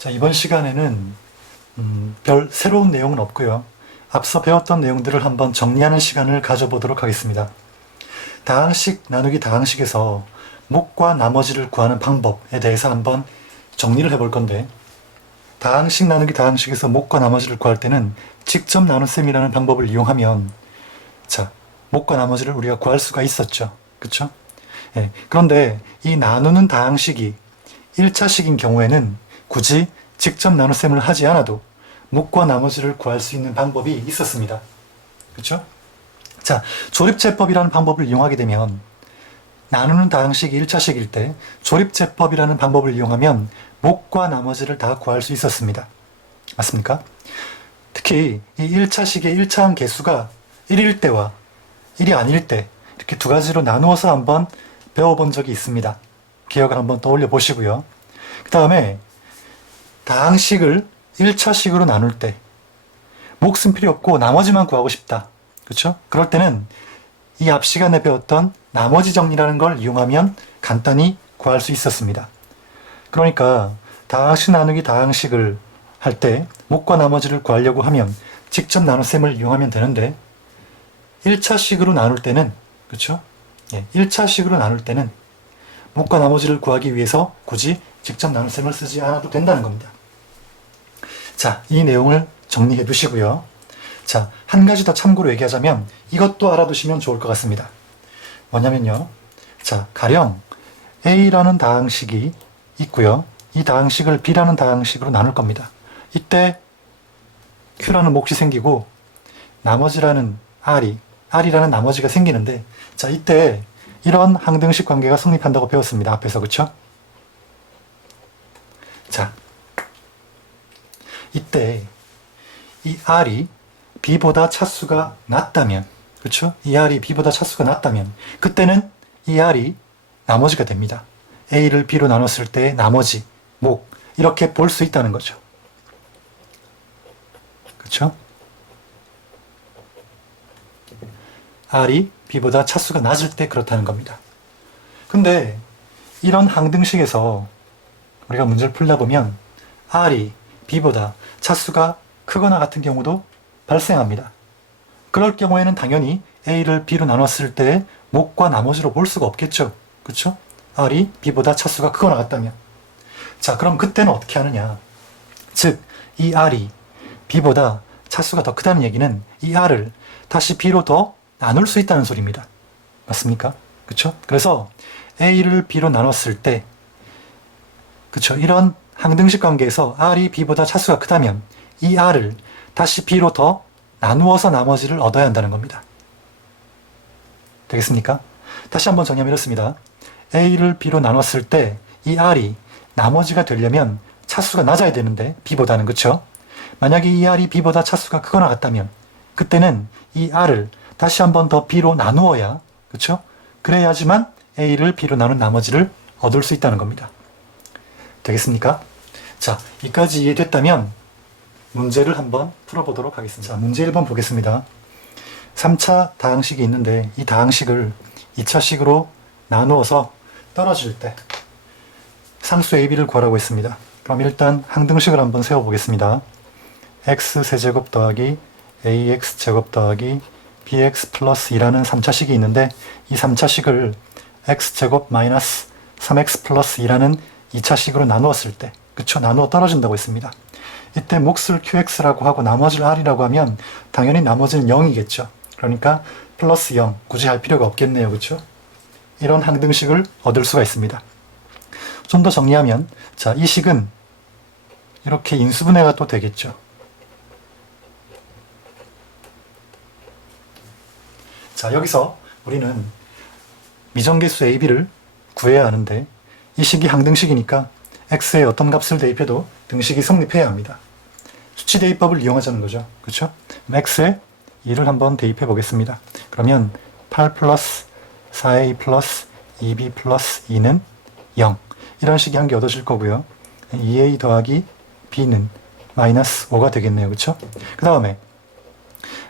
자, 이번 시간에는 별 새로운 내용은 없고요. 앞서 배웠던 내용들을 한번 정리하는 시간을 가져보도록 하겠습니다. 다항식 나누기 다항식에서 목과 나머지를 구하는 방법에 대해서 한번 정리를 해볼 건데, 다항식 나누기 다항식에서 목과 나머지를 구할 때는 직접 나눗셈이라는 방법을 이용하면 자, 목과 나머지를 우리가 구할 수가 있었죠. 그쵸? 예, 그런데 이 나누는 다항식이 1차식인 경우에는 굳이 직접 나눗셈을 하지 않아도 목과 나머지를 구할 수 있는 방법이 있었습니다. 그쵸? 자, 조립제법이라는 방법을 이용하게 되면 나누는 다항식이 1차식일 때 조립제법이라는 방법을 이용하면 목과 나머지를 다 구할 수 있었습니다. 맞습니까? 특히 이 1차식의 1차항 개수가 1일 때와 1이 아닐 때 이렇게 두 가지로 나누어서 한번 배워본 적이 있습니다. 기억을 한번 떠올려 보시고요. 그 다음에 다항식을 1차식으로 나눌 때 몫은 필요 없고 나머지만 구하고 싶다. 그렇죠? 그럴 때는 이 앞 시간에 배웠던 나머지 정리라는 걸 이용하면 간단히 구할 수 있었습니다. 그러니까 다항식 나누기 다항식을 할 때 목과 나머지를 구하려고 하면 직접 나눗셈을 이용하면 되는데 1차식으로 나눌 때는 그렇죠? 예, 1차식으로 나눌 때는 목과 나머지를 구하기 위해서 굳이 직접 나눗셈을 쓰지 않아도 된다는 겁니다. 자, 이 내용을 정리해 두시고요. 자, 한 가지 더 참고로 얘기하자면 이것도 알아두시면 좋을 것 같습니다. 뭐냐면요. 자, 가령 A라는 다항식이 있고요. 이 다항식을 B라는 다항식으로 나눌 겁니다. 이때 Q라는 몫이 생기고 나머지라는 R이라는 나머지가 생기는데, 자, 이때 이런 항등식 관계가 성립한다고 배웠습니다. 앞에서. 그쵸? 자, 이때 이 R이 B보다 차수가 낮다면, 그쵸? 이 R이 B보다 차수가 낮다면 그때는 이 R이 나머지가 됩니다. A를 B로 나눴을 때 나머지, 목 이렇게 볼 수 있다는 거죠. 그쵸? R이 B보다 차수가 낮을 때 그렇다는 겁니다. 근데 이런 항등식에서 우리가 문제를 풀다 보면 R이 B보다 차수가 크거나 같은 경우도 발생합니다. 그럴 경우에는 당연히 A를 B로 나눴을 때 목과 나머지로 볼 수가 없겠죠. 그렇죠? R이 B보다 차수가 크거나 같다면. 자, 그럼 그때는 어떻게 하느냐. 즉, 이 R이 B보다 차수가 더 크다는 얘기는 이 R을 다시 B로 더 나눌 수 있다는 소리입니다. 맞습니까? 그렇죠? 그래서 A를 B로 나눴을 때 그렇죠? 이런 항등식 관계에서 R이 B보다 차수가 크다면 이 R을 다시 B로 더 나누어서 나머지를 얻어야 한다는 겁니다. 되겠습니까? 다시 한번 정리하면 이렇습니다. A를 B로 나눴을 때 이 R이 나머지가 되려면 차수가 낮아야 되는데 B보다는. 그렇죠? 만약에 이 R이 B보다 차수가 크거나 같다면 그때는 이 R을 다시 한번 더 B로 나누어야, 그렇죠? 그래야지만 A를 B로 나눈 나머지를 얻을 수 있다는 겁니다. 되겠습니까? 자, 여기까지 이해됐다면 문제를 한번 풀어보도록 하겠습니다. 자, 문제 1번 보겠습니다. 3차 다항식이 있는데 이 다항식을 2차식으로 나누어서 떨어질 때 상수 AB를 구하라고 했습니다. 그럼 일단 항등식을 한번 세워보겠습니다. x세제곱 더하기 ax제곱 더하기 bx 플러스 2라는 3차식이 있는데 이 3차식을 x제곱 마이너스 3x 플러스 2라는 2차식으로 나누었을 때, 그쵸? 나누어 떨어진다고 했습니다. 이때 몫을 qx라고 하고 나머지를 r이라고 하면 당연히 나머지는 0이겠죠. 그러니까 플러스 0, 굳이 할 필요가 없겠네요. 그쵸? 이런 항등식을 얻을 수가 있습니다. 좀 더 정리하면, 자, 이 식은 이렇게 인수분해가 또 되겠죠. 자, 여기서 우리는 미정계수 AB를 구해야 하는데 이 식이 항등식이니까 x의 어떤 값을 대입해도 등식이 성립해야 합니다. 수치 대입법을 이용하자는 거죠. 그렇죠? x에 2를 한번 대입해 보겠습니다. 그러면 8 플러스 4a 플러스 2b 플러스 2는 0. 이런 식이 한 개 얻어질 거고요. 2a 더하기 b는 마이너스 5가 되겠네요. 그렇죠? 그 다음에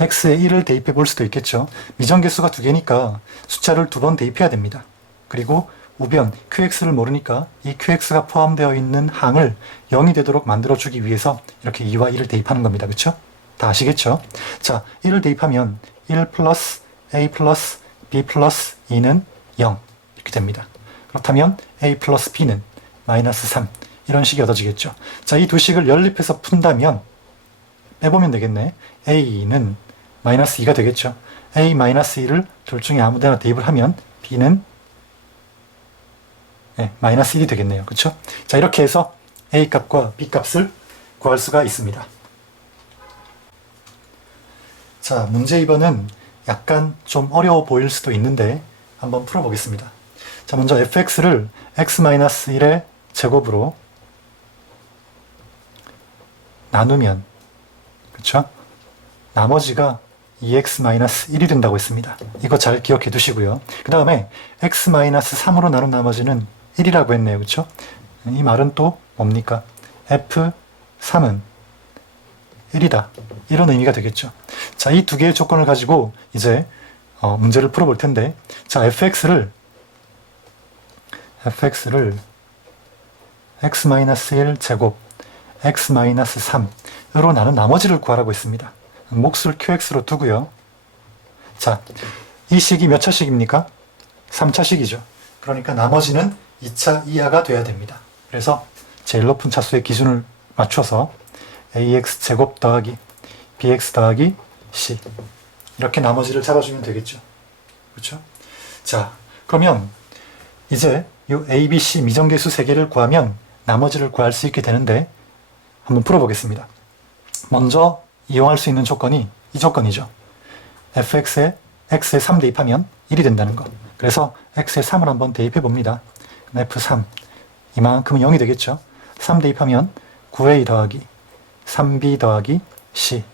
x에 1을 대입해 볼 수도 있겠죠. 미정계수가 두 개니까 숫자를 두 번 대입해야 됩니다. 그리고 우변 qx를 모르니까 이 qx가 포함되어 있는 항을 0이 되도록 만들어주기 위해서 이렇게 2와 1을 대입하는 겁니다. 그쵸? 다 아시겠죠? 자, 1을 대입하면 1 플러스 a 플러스 b 플러스 2는 0 이렇게 됩니다. 그렇다면 a 플러스 b는 마이너스 3 이런 식이 얻어지겠죠. 자, 이 두 식을 연립해서 푼다면 빼보면 되겠네. a는 마이너스 2가 되겠죠. a 마이너스 2를 둘 중에 아무 데나 대입을 하면 b는 마이너스 1이 되겠네요. 그쵸? 자, 이렇게 해서 a 값과 b 값을 구할 수가 있습니다. 자, 문제 2번은 약간 좀 어려워 보일 수도 있는데 한번 풀어보겠습니다. 자, 먼저 fx를 x-1의 제곱으로 나누면, 그쵸? 나머지가 2x-1이 된다고 했습니다. 이거 잘 기억해 두시고요. 그 다음에 x-3으로 나눈 나머지는 1이라고 했네요. 그쵸? 이 말은 또 뭡니까? f3은 1이다. 이런 의미가 되겠죠. 자, 이 두 개의 조건을 가지고 이제 문제를 풀어볼 텐데, 자, fx를 x-1 제곱 x-3으로 나눈 나머지를 구하라고 했습니다. 몫을 qx로 두고요. 자, 이 식이 몇 차식입니까? 3차식이죠. 그러니까 나머지는 2차 이하가 돼야 됩니다. 그래서 제일 높은 차수의 기준을 맞춰서 ax 제곱 더하기 bx 더하기 c 이렇게 나머지를 잡아주면 되겠죠. 그렇죠? 자, 그러면 이제 이 a, b, c 미정계수 3개를 구하면 나머지를 구할 수 있게 되는데 한번 풀어보겠습니다. 먼저 이용할 수 있는 조건이 이 조건이죠. fx에 x에 3 대입하면 1이 된다는 거. 그래서 x에 3을 한번 대입해 봅니다. f3 이만큼은 0이 되겠죠. 3 대입하면 9a 더하기 3b 더하기 c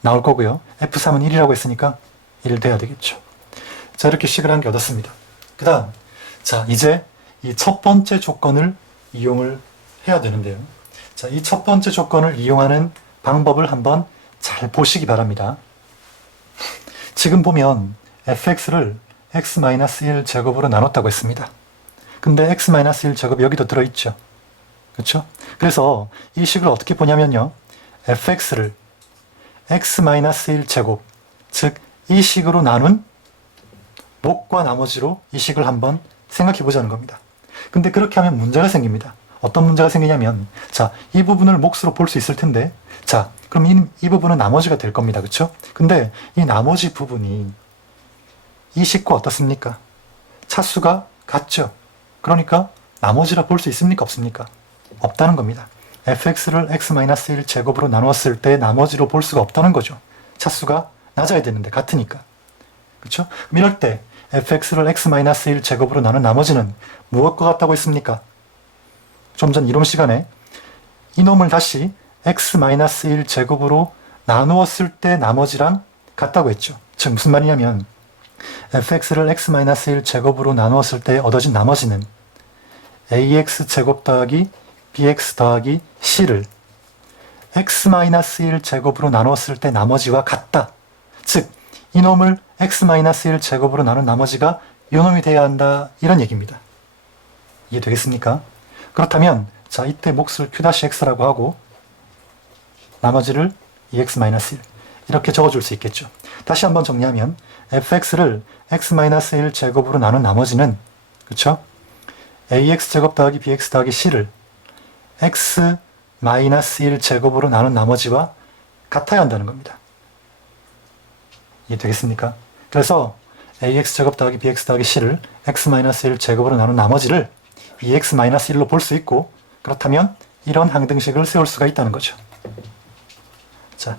나올 거고요. f3은 1이라고 했으니까 1 돼야 되겠죠. 자, 이렇게 식을 한 개 얻었습니다. 그 다음, 자, 이제 이 첫 번째 조건을 이용을 해야 되는데요. 자, 이 첫 번째 조건을 이용하는 방법을 한번 잘 보시기 바랍니다. 지금 보면 fx를 x-1 제곱으로 나눴다고 했습니다. 근데 x-1 제곱이 여기도 들어있죠. 그렇죠? 그래서 이 식을 어떻게 보냐면요. fx를 x-1 제곱, 즉 이 식으로 나눈 몫과 나머지로 이 식을 한번 생각해 보자는 겁니다. 근데 그렇게 하면 문제가 생깁니다. 어떤 문제가 생기냐면, 자, 이 부분을 몫으로 볼 수 있을 텐데, 자, 그럼 이 부분은 나머지가 될 겁니다. 그쵸? 근데 이 나머지 부분이 이 식과 어떻습니까? 차수가 같죠? 그러니까 나머지라 볼 수 있습니까? 없습니까? 없다는 겁니다. fx를 x-1 제곱으로 나누었을 때 나머지로 볼 수가 없다는 거죠. 차수가 낮아야 되는데 같으니까. 그쵸? 그럼 이럴 때 fx를 x-1 제곱으로 나눈 나머지는 무엇과 같다고 했습니까? 좀 전 이론 시간에 이놈을 다시 x-1 제곱으로 나누었을 때 나머지랑 같다고 했죠. 즉 무슨 말이냐면 fx를 x-1 제곱으로 나누었을 때 얻어진 나머지는 ax 제곱 더하기 bx 더하기 c를 x-1 제곱으로 나누었을 때 나머지와 같다. 즉 이놈을 x-1 제곱으로 나눈 나머지가 요놈이 돼야 한다. 이런 얘기입니다. 이해되겠습니까? 그렇다면 자, 이때 몫을 q-x라고 하고 나머지를 2x-1 이렇게 적어줄 수 있겠죠. 다시 한번 정리하면 fx를 x-1 제곱으로 나눈 나머지는, 그쵸? ax 제곱 더하기 bx 더하기 c를 x-1 제곱으로 나눈 나머지와 같아야 한다는 겁니다. 이해되겠습니까? 그래서 ax 제곱 더하기 bx 더하기 c를 x-1 제곱으로 나눈 나머지를 2x-1로 볼 수 있고, 그렇다면 이런 항등식을 세울 수가 있다는 거죠. 자,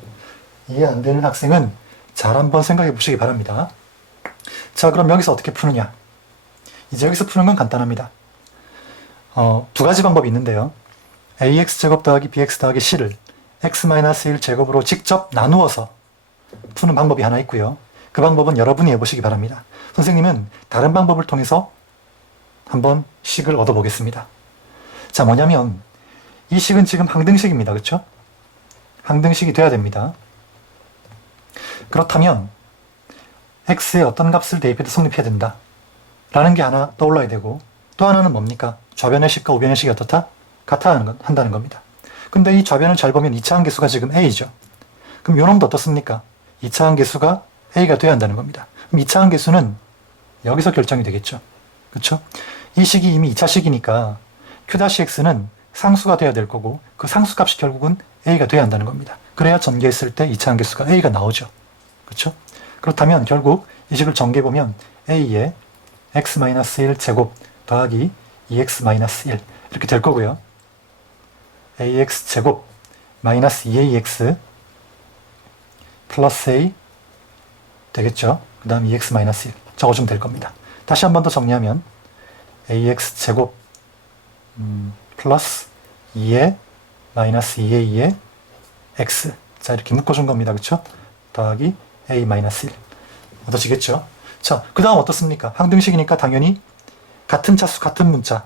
이해 안 되는 학생은 잘 한번 생각해 보시기 바랍니다. 자, 그럼 여기서 어떻게 푸느냐? 이제 여기서 푸는 건 간단합니다. 두 가지 방법이 있는데요. ax 제곱 더하기 bx 더하기 c를 x-1 제곱으로 직접 나누어서 푸는 방법이 하나 있고요. 그 방법은 여러분이 해보시기 바랍니다. 선생님은 다른 방법을 통해서 한번 식을 얻어보겠습니다. 자, 뭐냐면 이 식은 지금 항등식입니다. 그렇죠? 항등식이 돼야 됩니다. 그렇다면 x에 어떤 값을 대입해도 성립해야 된다. 라는 게 하나 떠올라야 되고, 또 하나는 뭡니까? 좌변의 식과 우변의 식이 어떻다? 한다는 겁니다. 근데 이 좌변을 잘 보면 2차 함계수가 지금 a죠. 그럼 요 놈도 어떻습니까? 2차 함계수가 a가 돼야 한다는 겁니다. 그럼 2차 함계수는 여기서 결정이 되겠죠. 그렇죠? 이 식이 이미 2차 식이니까 q-x는 상수가 돼야 될 거고, 그 상수값이 결국은 a가 돼야 한다는 겁니다. 그래야 전개했을 때 2차 함계수가 a가 나오죠. 그렇죠? 그렇다면 결국 이 식을 전개해보면 a의 x-1 제곱 더하기 2x-1 이렇게 될 거고요. ax 제곱 마이너스 2ax 플러스 a 되겠죠. 그 다음 2x-1 적어주면 될 겁니다. 다시 한 번 더 정리하면 ax 제곱 플러스 2에 마이너스 2a의 x, 자 이렇게 묶어준 겁니다. 그렇죠? 더하기 a-1 얻어지겠죠? 자, 그 다음 어떻습니까? 항등식이니까 당연히 같은 차수 같은 문자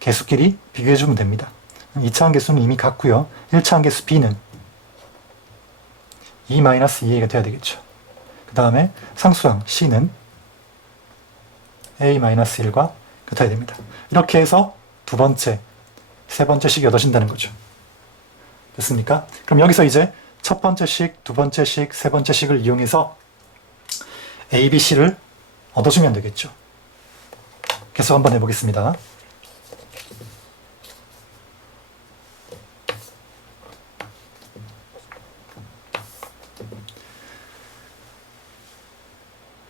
개수끼리 비교해주면 됩니다. 2차 함계수는 이미 같고요. 1차 함계수 b는 2-2a가 돼야 되겠죠. 그 다음에 상수항 c는 a-1과 같아야 됩니다. 이렇게 해서 두 번째, 세 번째 식이 얻어진다는 거죠. 됐습니까? 그럼 여기서 이제 첫 번째 식, 두 번째 식, 세 번째 식을 이용해서 a, b, c를 얻어주면 되겠죠. 계속 한번 해보겠습니다.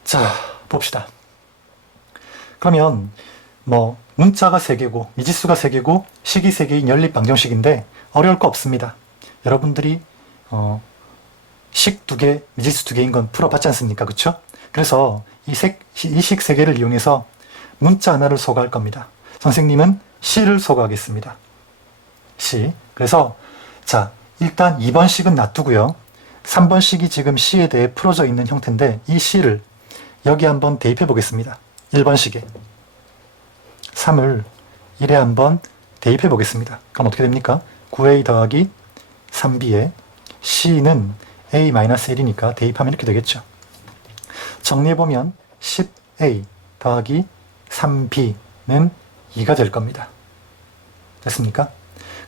자, 봅시다. 그러면 뭐 문자가 3개고 미지수가 3개고 식이 3개인 연립방정식인데 어려울 거 없습니다. 여러분들이 식 2개, 미지수 2개인 건 풀어봤지 않습니까? 그쵸? 그래서 이 식 3개를 이용해서 문자 하나를 소거할 겁니다. 선생님은 C를 소거하겠습니다. C. 그래서 자, 일단 2번 식은 놔두고요. 3번 식이 지금 C에 대해 풀어져 있는 형태인데 이 C를 여기 한번 대입해 보겠습니다. 1번 식에 3을 1에 한번 대입해 보겠습니다. 그럼 어떻게 됩니까? 9a 더하기 3b에 C는 a-1이니까 대입하면 이렇게 되겠죠. 정리해보면 10a 더하기 3b는 2가 될 겁니다. 됐습니까?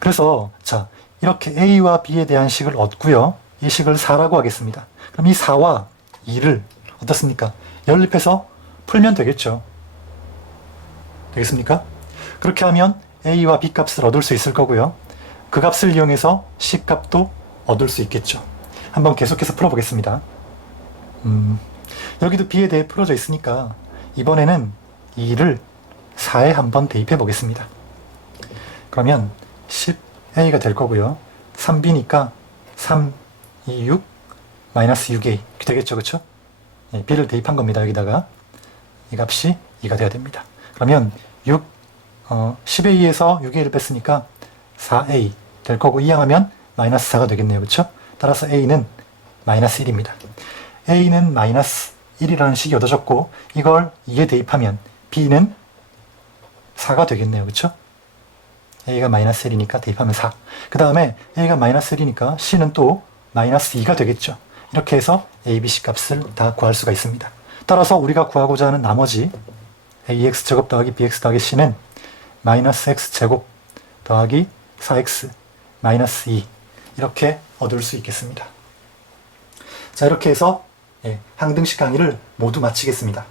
그래서 자, 이렇게 a와 b에 대한 식을 얻고요. 이 식을 4라고 하겠습니다. 그럼 이 4와 2를 어떻습니까? 연립해서 풀면 되겠죠. 되겠습니까? 그렇게 하면 a와 b 값을 얻을 수 있을 거고요. 그 값을 이용해서 c 값도 얻을 수 있겠죠. 한번 계속해서 풀어보겠습니다. 여기도 b에 대해 풀어져 있으니까 이번에는 2를 4에 한번 대입해 보겠습니다. 그러면 10a가 될 거고요. 3b니까 3, 2, 6, 마이너스 6a 이렇게 되겠죠. 그쵸? b를 대입한 겁니다. 여기다가 이 값이 2가 돼야 됩니다. 그러면 10a에서 6a를 뺐으니까 4a 될 거고 이항하면 마이너스 4가 되겠네요. 그쵸? 따라서 a는 마이너스 1입니다. a는 마이너스 1이라는 식이 얻어졌고 이걸 2에 대입하면 b는 4가 되겠네요. 그쵸? a가 마이너스 1이니까 대입하면 4. 그 다음에 a가 마이너스 1이니까 c는 또 마이너스 2가 되겠죠. 이렇게 해서 a, b, c 값을 다 구할 수가 있습니다. 따라서 우리가 구하고자 하는 나머지 ax 제곱 더하기 bx 더하기 c는 마이너스 x 제곱 더하기 4x 마이너스 2 이렇게 얻을 수 있겠습니다. 자, 이렇게 해서 항등식 강의를 모두 마치겠습니다.